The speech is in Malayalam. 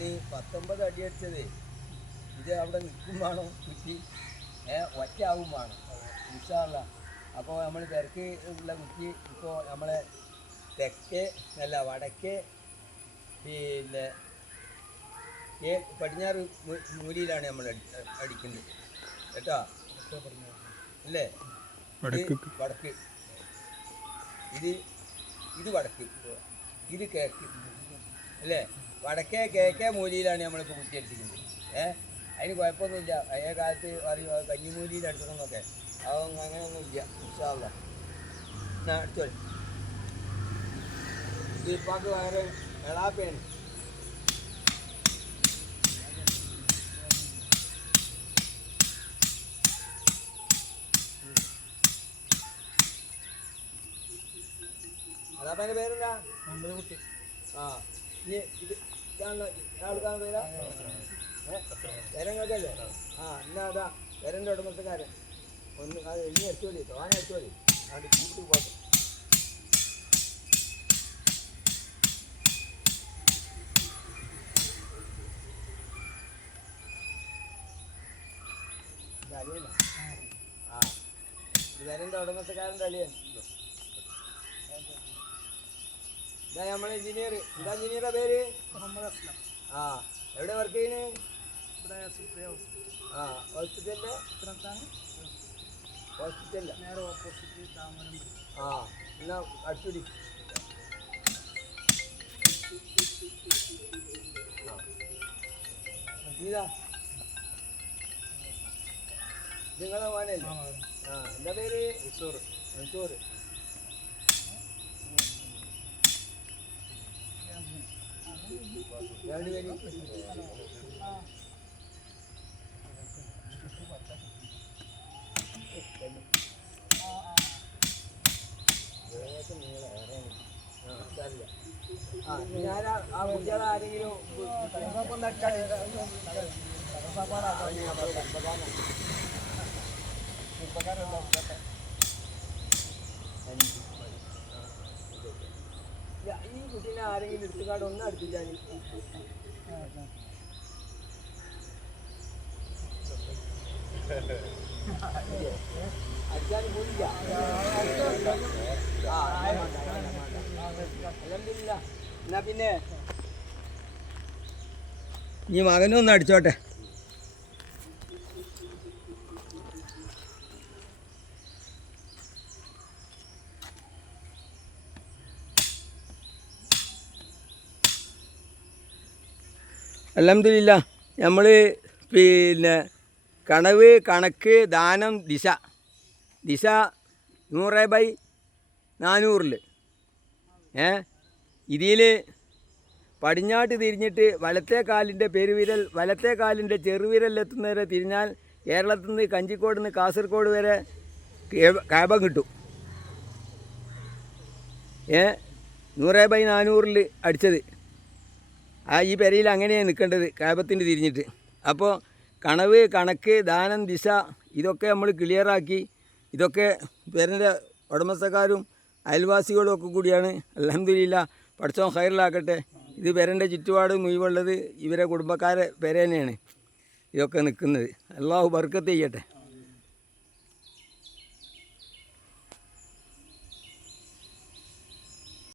ഞാൻ 19 അടി അടിച്ചതേ ഇത് അവിടെ നിൽക്കും വേണം കുറ്റി ഒറ്റ ആവും വേണം ഇൻഷാല്ല. അപ്പോൾ നമ്മൾ തിരക്ക് ഉള്ള കുറ്റി ഇപ്പോൾ നമ്മളെ തെക്കേ അല്ല വടക്കേ പിന്നെ പടിഞ്ഞാറ് മൂലയിലാണ് നമ്മൾ അടിക്കുന്നത് കേട്ടോ അല്ലേ. വടക്ക് ഇത് വടക്ക് ഇത് കിഴക്ക് അല്ലേ. വടക്കേ കിഴക്കേ മൂലയിലാണ് നമ്മളിപ്പോൾ കുറ്റി അടിച്ചിരിക്കുന്നത്. അതിന് കുഴപ്പമൊന്നുമില്ല. പഴയ കാലത്ത് അറിയോ കഞ്ഞിമൂലിയിൽ അടിക്കണമെന്നൊക്കെ അതൊന്നും അങ്ങനെയൊന്നുമില്ല. ഇൻഷാല്ല അടിച്ചോളി. ഇത് ഇപ്പാക്ക് വേറെ എളാപ്പയാണ്. എളാപ്പേൻ്റെ പേരെന്താ? കുട്ടി. ഇനി ഇത് ആൾക്കാർ പേരാ പേരങ്ങൾക്കല്ലേ? എന്നാ അതാ പേരൻ്റെ ഉടമസ്ഥക്കാരൻ ഒന്ന് അത് ഇനി അടിച്ചോളി തോനെ അടിച്ചോളി അത് കൂട്ടി പോട്ടെ. അലിയല്ല ഇത് പേരൻ്റെ ഉടമസ്ഥക്കാരൻ്റെ അലിയൻ. ഇതാ നമ്മളെ എഞ്ചിനീയർ. എന്താ എഞ്ചിനീയറുടെ പേര്? മുഹമ്മദ് അസ്ലം. എവിടെ വർക്ക് ചെയ്യുന്നത്? ഹോസ്പിറ്റലിൻ്റെ ഹോസ്പിറ്റലില്ല നേരെ ഓപ്പോസിറ്റ് താമരം. എന്നാ അടിച്ചുടി. ഇതാ നിങ്ങളെ മോനല്ലേ? എന്താ പേര്? മൻസൂർ. മൻസൂർ. രണ്ട് പേര് ഞാൻ ആ കുട്ടികളെ ആരെങ്കിലും ഈ കുട്ടീനെ ആരെങ്കിലും എടുത്തുകാട് ഒന്ന് അടുപ്പിച്ചാൽ അടിച്ചാൽ പോയില്ല. എന്നാ പിന്നെ ഈ മകനൊന്ന് അടിച്ചോട്ടെ. അൽഹംദുലില്ലാ നമ്മൾ പിന്നെ കണവ് കണക്ക് ദാനം ദിശ 100/400 ഇതിൽ പടിഞ്ഞാട്ട് തിരിഞ്ഞിട്ട് വലത്തേ കാലിൻ്റെ പെരുവിരൽ വലത്തേ കാലിൻ്റെ ചെറുവിരലെത്തുന്നവരെ തിരിഞ്ഞാൽ കേരളത്തിൽ നിന്ന് കഞ്ചിക്കോട് നിന്ന് കാസർഗോഡ് വരെ കാബ കിട്ടും. 100/400 അടിച്ചത് ഈ പെരയിൽ അങ്ങനെയാണ് നിൽക്കേണ്ടത് കാബത്തിന് തിരിഞ്ഞിട്ട്. അപ്പോൾ കണവ് കണക്ക് ദാനം ദിശ ഇതൊക്കെ നമ്മൾ ക്ലിയറാക്കി. ഇതൊക്കെ പെരൻ്റെ ഉടമസ്ഥക്കാരും അയൽവാസികളും ഒക്കെ കൂടിയാണ്. അൽഹംദുലില്ലാ പഠിച്ചോൻ ഖൈറിലാക്കട്ടെ. ഇത് പെരൻ്റെ ചുറ്റുപാട് മുഴുവുള്ളത് ഇവരെ കുടുംബക്കാരെ പെര തന്നെയാണ് ഇതൊക്കെ നിൽക്കുന്നത്. അല്ലാഹു ബർക്കത്ത് ചെയ്യട്ടെ.